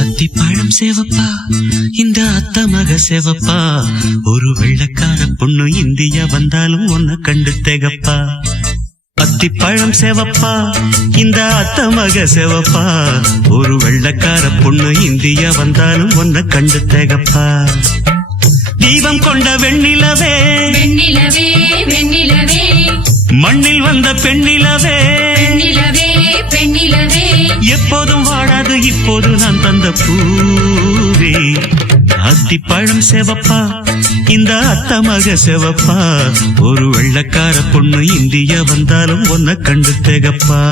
அத்திப்பழம் சேவப்பா இந்த அத்த மக சேவப்பா ஒரு வெள்ளக்கார பொண்ணு இந்தியா வந்தாலும் உன்னை கண்டு திகப்பா. அத்திப்பழம் சேவப்பா இந்த அத்த மக சேவப்பா ஒரு வெள்ளக்கார பொண்ணு இந்தியா வந்தாலும் உன்னை கண்டு திகப்பா. தீபம் கொண்ட வெண்ணிலவே வெண்ணிலவே வெண்ணிலவே மண்ணில் வந்த பெண்ணிலவே பெண்ணிலவே பெண்ணிலவே எப்போதும் வாடாது இப்போது நான் தந்த பூவே. அத்திப்பழம் சேவப்பா இந்த அத்த மக சேவப்பா ஒரு வெள்ளக்கார பொண்ணு இந்தியா வந்தாலும் உன்னை கண்டு திகப்பா.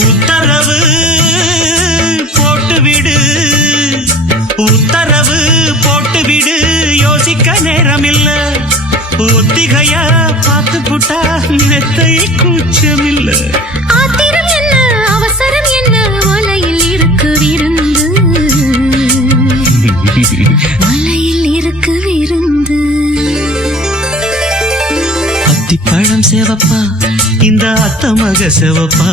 உத்தரவு போட்டுவிடு உத்தரவு போட்டுவிடு யோசிக்க நேரமில்ல. ஒத்திகையா பார்த்து புட்டா நெத்தை கூச்சமில்ல. ஆத்திரம் என்ன அவசரம் என்ன மலையில் இருக்கு விருந்து மலையில் இருக்கு விருந்து. அத்திப்பழம் சேவப்பா இந்த அத்த மக சேவப்பா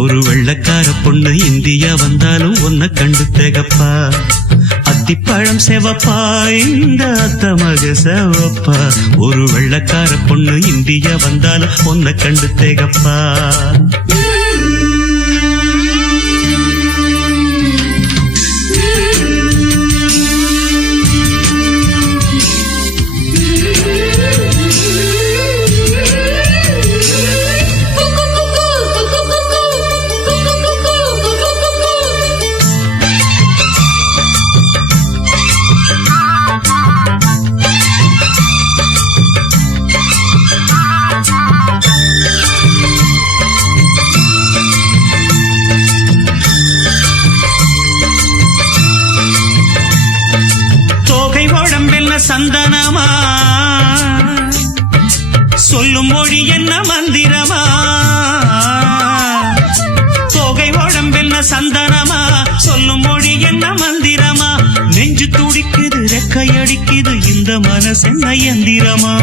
ஒரு வெள்ளக்கார பொண்ணு இந்தியா வந்தாலும் உன்னை கண்டு திகப்பா. அத்திப்பழம் சேவப்பா இந்த அத்த மக சேவப்பா ஒரு வெள்ளக்கார பொண்ணு இந்தியா வந்தாலும் உன்னை கண்டு திகப்பா. சந்தனமா சொல்லும் மொழி என்ன மந்திரமா. தோகை உடம்பென்ன சந்தனமா சொல்லும் மொழி என்ன மந்திரமா. நெஞ்சு துடிக்குது ரெக்கையடிக்குது இந்த மனசென்ன யந்திரமா.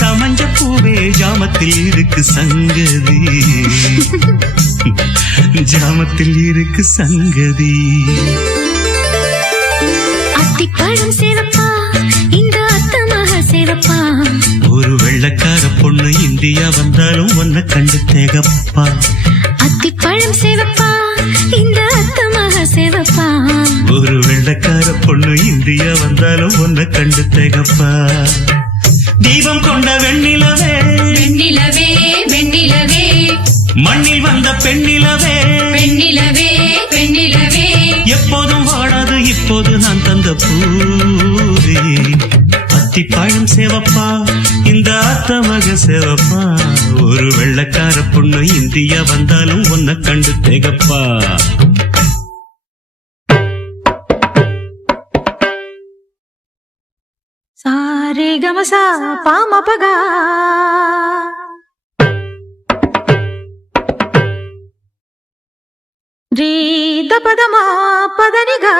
சமஞ்ச பூவே ஜாமத்தில் இருக்கு சங்கதி ஜாமத்தில் இருக்கு சங்கதி. அத்திப்பழம் சேவப்பா இந்த அத்த மக சேவப்பா ஒரு வெள்ளக்கார பொண்ணு இந்தியா வந்தாலும் உன்னை கண்டு திகப்பா. அத்திப்பழம் சேவப்பா இந்த அத்த மக சேவப்பா ஒரு வெள்ளக்கார பொண்ணு இந்தியா வந்தாலும் உன்னை கண்டு திகப்பா. தீபம் கொண்ட வெண்ணிலவே வெண்ணிலவே வெண்ணிலவே மண்ணில் வந்த பெண்ணிலவே பெண்ணிலவே பெண்ணிலவே எப்போதும் வாடாது இப்போது நான் தந்த பூவே. அத்திப்பழம் சேவப்பா இந்த அத்த மக சேவப்பா ஒரு வெள்ளக்கார பொண்ணு இந்தியா வந்தாலும் உன்னை கண்டு திகப்பா. சாரே கமசா பாமபகா ரீ தபதமா பதனிகா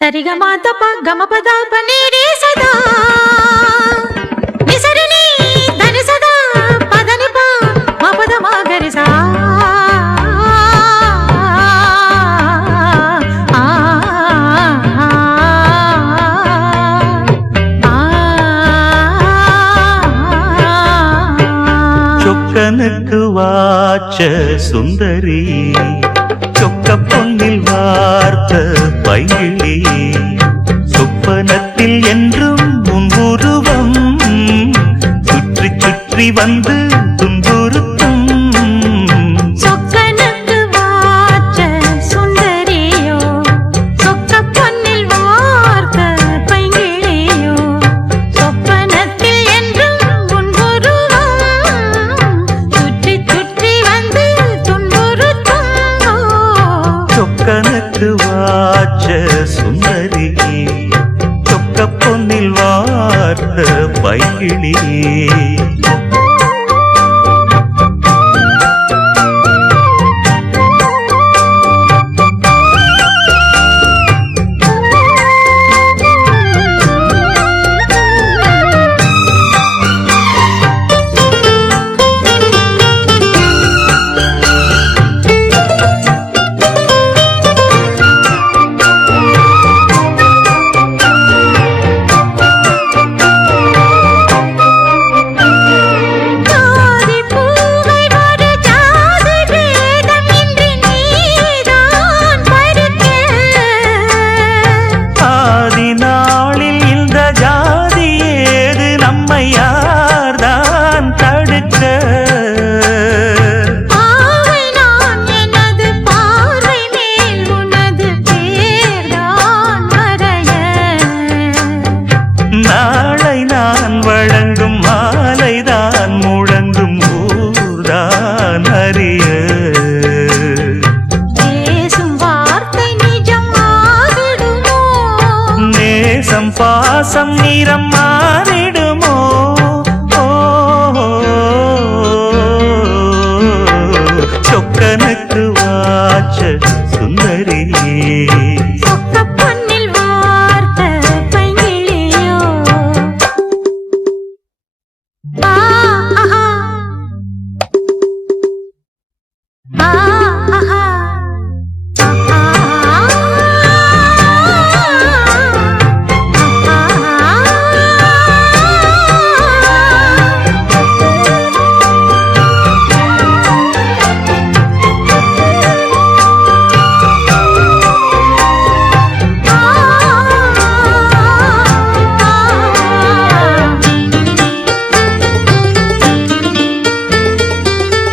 சரிகமா தப கமபத பனீரே சதா நிசரணி தனி சதா பதனி வாச்ச சுந்தரி சொக்க பொன்னில் வார்த்த பைங்கிளி சொப்பனத்தில் என்றும் உன் உருவம் சுற்றி சுற்றி வந்து துன்புறுத்தும் சொக்கனுக்கு வாச்ச சுந்தரியோ சொக்க பொன்னில் வார்த்த பைங்கிளியோ சொப்பனத்தில் என்றும் உன் உருவம் சுற்றி சுற்றி வந்து துன்புறுத்தும் சொக்கனுக்கு வாச்ச சுந்தரி சொக்க பொன்னில் வார்த்த பைங்கிளி ஜாதி பூவை ஒரு ஜாதி பேதம் இன்றி நீதான் பருக்க ஆதி நாளில் இந்த ஜாதி ஏது நம்மை யார்தான் தடுக்க பாவை நான் எனது பார்வை மேல் உனது பேர்தான் வரைய நாளை நான் வழங்கும் மாலைதான் முழங்கும் ஊர்தான் அறிய பேசும் வார்த்தை நிஜம் ஆகிடுமோ நேசம் பாசம் நிறம் மாறிடுமோ ஓ, சொக்கனுக்கு வாச்ச சுந்தரி சொக்க பொன்னில் வார்த்த பைங்கிளியோ ஆஹா ஆஹா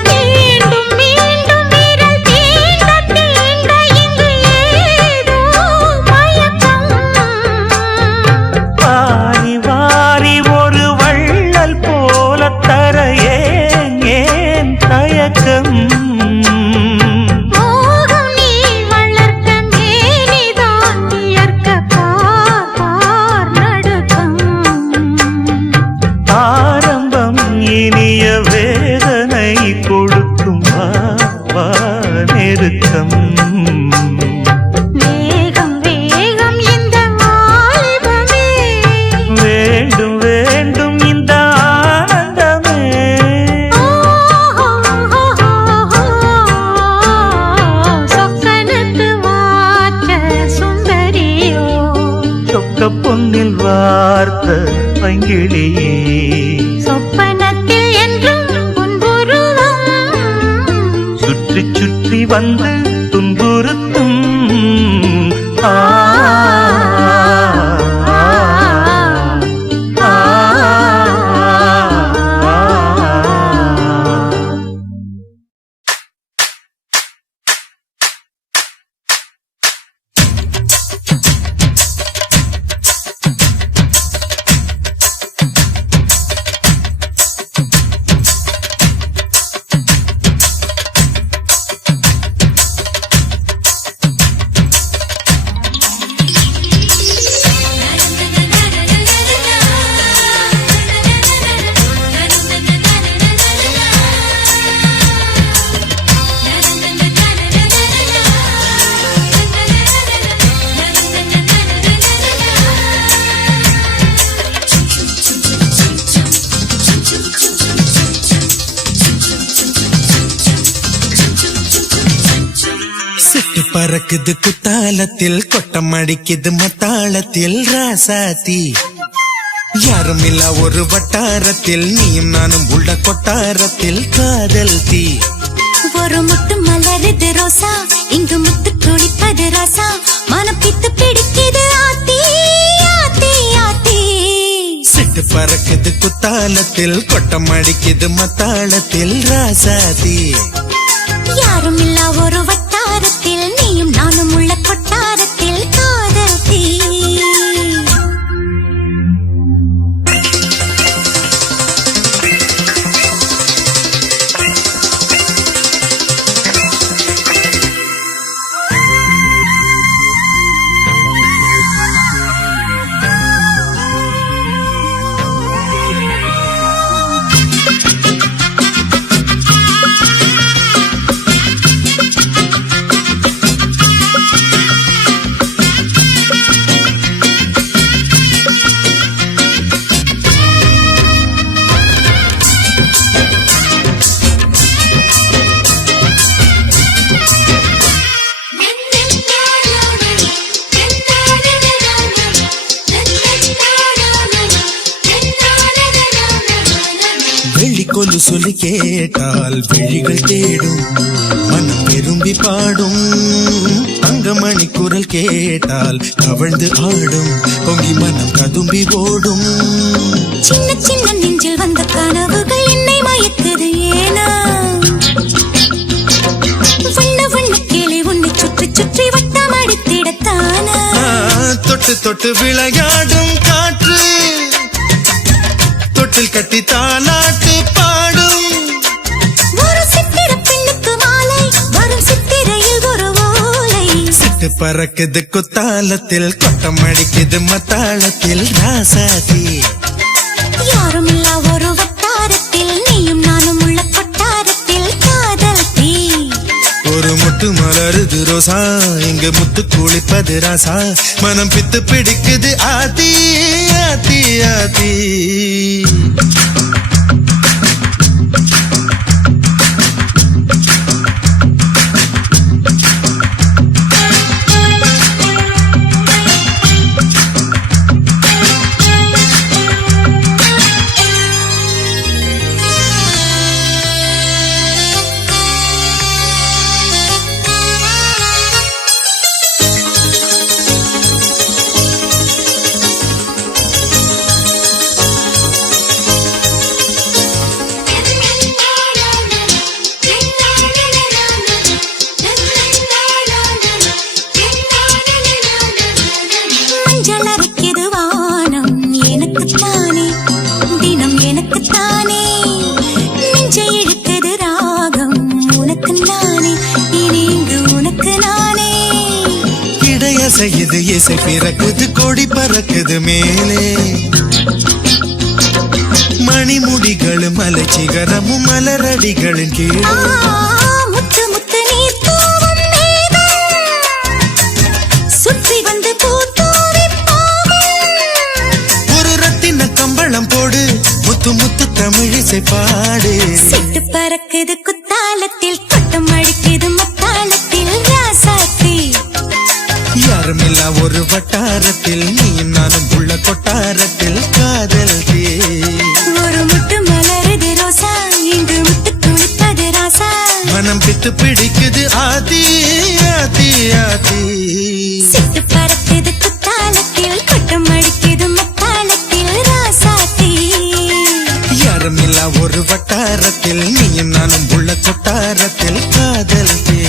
மீண்டும் மீண்டும் விரல் தீண்ட தீண்ட இங்கு ஏதோ மயக்கம் வாரி வாரி ஒரு வள்ளல் போல தர ஏன் தயக்கம் மோகம் நீ வளர்க்க மேனிதான் இயற்க பார் நடுக்கம் ஆரம்பம் இனிய வேதனை கொடுக்கும் வா நெருக்கம் வேகம் வேகம் இந்த வாலிபமே வேண்டும் வேண்டும் இந்த ஆனந்தமே சொக்கனுக்கு வாச்ச சுந்தரியோ சொக்க பொன்னில் வார்த்த பைங்கிளியே சொப்பனத்தில் என்றும் உன்புருவம் சுற்றி சுற்றி வந்து துன்புறுத்தும் ஆ, ஆ, ஆ, ஆ. சிட்டு பறக்குது குத்தாலத்தில் கொட்டம் அடிக்குது மத்தாளத்தில் ராசாத்தி யாரும் இல்ல ஒரு வட்டாரத்தில் நீயும் நானும் உள்ள கொட்டாரத்தில் காதல் தீ ஒரு முட்டு மலருது ரோசா இங்கு முத்து குளிப்பது ராசா மனம் பித்து பிடிக்குது ஆத்தி ஆத்தி ஆத்தி சிட்டு பறக்குது குத்தாலத்தில் கொட்டம் அடிக்குது மத்தாளத்தில் ராசாதி யாரும் இல்லா ஒரு வட்டாரத்தில் நீயும் நானும் உள்ள கொட்டாரத்தில் காதல் தீ கொலு சொல்லி கேட்டால் விழிகள் தேடும் மனம் விரும்பி பாடும் தங்கமணி குரல் கேட்டால் கவழ்ந்து ஆடும் பொங்கி மனம் கதும்பி ஓடும் சின்ன சின்ன நெஞ்சில் வந்த கனவுகள் என்னை மயக்குது ஏனா வண்ண வண்ண கிளி உன்னை சுற்றி சுற்றி வட்டம் அடித்திடத்தானா தொட்டு தொட்டு விளையாடும் காற்று தொட்டில் கட்டி தாலாட்டு பாடும் ஒரு சித்திர பெண்ணுக்கு மாலை வரும் சித்திரையில் ஒரு ஓலை சிட்டு பறக்குது குத்தாலத்தில் கொட்டம் அடிக்குது மத்தாளத்தில் ராசாதி யாரும் இல்லா ஒரு வட்டாரத்தில் நீயும் நானும் உள்ள கொட்டாரத்தில் காதல் தீ ஒரு முட்டு மலருது ரோசா இங்கு முத்து குளிப்பது ராசா மனம் பித்து பிடிக்குது ஆதி ஆதி ஆதி செய்யுது இசை பிறக்குது கொடி பறக்குது மேலே மணிமுடிகள் மலை சிகரமும் மலரடிகளின் கீழே முத்து முத்து நீர் தூவும் மேகம் சுற்றி வந்து பூத்தூவி ஒரு ரத்தின கம்பளம் போடு முத்து முத்து தமிழிசை பாடு சிட்டு பறக்குது குத்தாலத்தில் கொட்டம் அடிக்குது மத்தாளத்தில் ராசாத்தி யாருமில்லா ஒரு வட்டாரத்தில் நீயும் நானும் உள்ள கொட்டாரத்தில் காதல் தீ ஒரு முட்டு மலருது ரோசா இங்கு முத்து குளிப்பது ராசா மனம் பித்து பிடிக்குது ஆதி ஆதி ஆதி சிட்டு பறக்குது குத்தாலத்தில் கொட்டம் அடிக்குது மத்தாளத்தில் ராசாத்தி யாருமில்லா ஒரு வட்டாரத்தில் நீயும் நானும் உள்ள கொட்டாரத்தில் காதல் தீ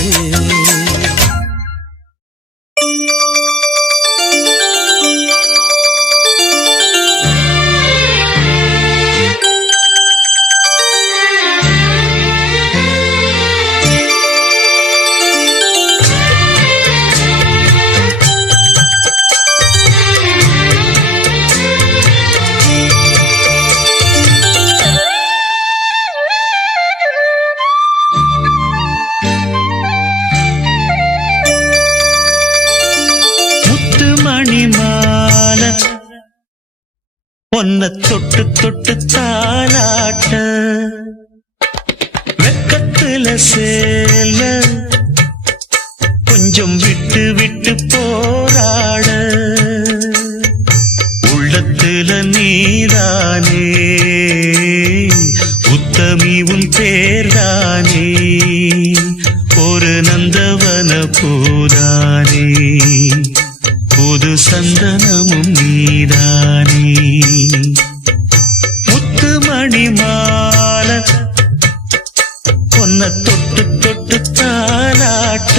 பொன்ன தொட்டு தொட்டு தாலாட்ட வெக்கத்துல சேல கொஞ்சம் விட்டு விட்டு போராட உள்ளத்துல நீதானே உத்தமி உன் பேர்தானே நந்தவன பூதானே புது சந்தனமும் நீதானே முத்துமணி மாலை பொன்ன தொட்டு தொட்டு தாலாட்ட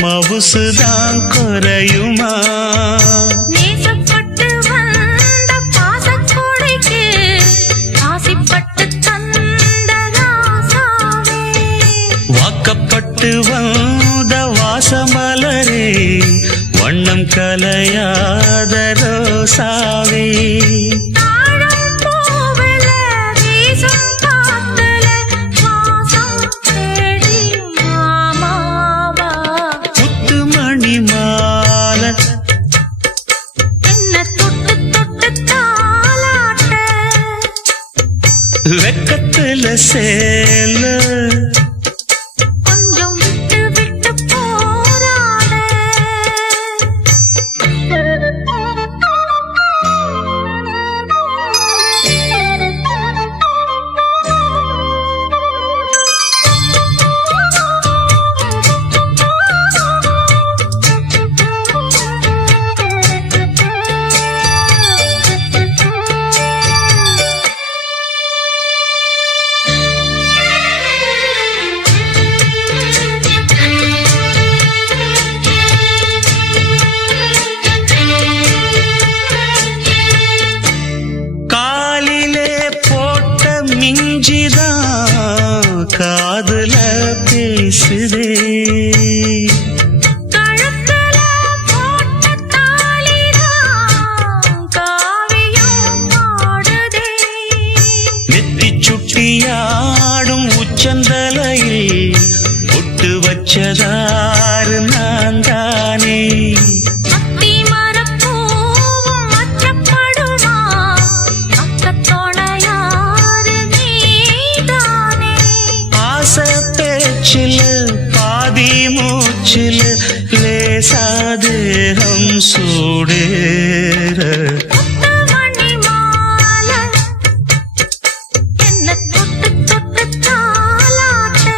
மவுசுதான் குறையுமா நேசப்பட்டு வந்த பாசக்கொடைக்கு ஆசைப்பட்டு தந்த ராசாவே வாக்கப்பட்டு வந்த வாசமலரே வண்ணம் கலையாத ரோசாவே தாழம் பூவுல வீசும் காத்துல வாசம் தேடி மாமாவா முத்துமணி மாலை என்ன தொட்டு தொட்டு தாலாட்ட வெக்கத்துல சேல கொஞ்சம் விட்டு விட்டு போராட காலிலே போட்ட மிஞ்சிதான் காதுல பேசுதே கழுத்துல போட்ட தாலிதான் காவியம் பாடுதே நெத்தி சுட்டியாடும் உச்சந்தலையில் ஒட்டு வச்சதாறு நான் தானே அத்தி மரப்பூவும் அச்சப்படுமா அக்கத்தோணையாறு நீதானே ஆசை பேச்சில் பாதி மூச்சில் லேசாதேகம் சூடேற முத்துமணி மாலை என்ன தொட்டு தொட்டு தாலாட்ட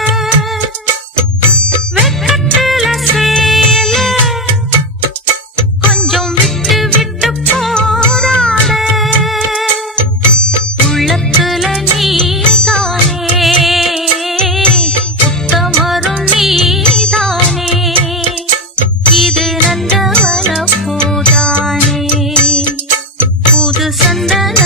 வெக்கத்துல சேல கொஞ்சம் விட்டு விட்டு போராட உள்ளத்துல நீதானே உத்தமரும் நீதானே இது நந்தவன பூதானே புது சந்தன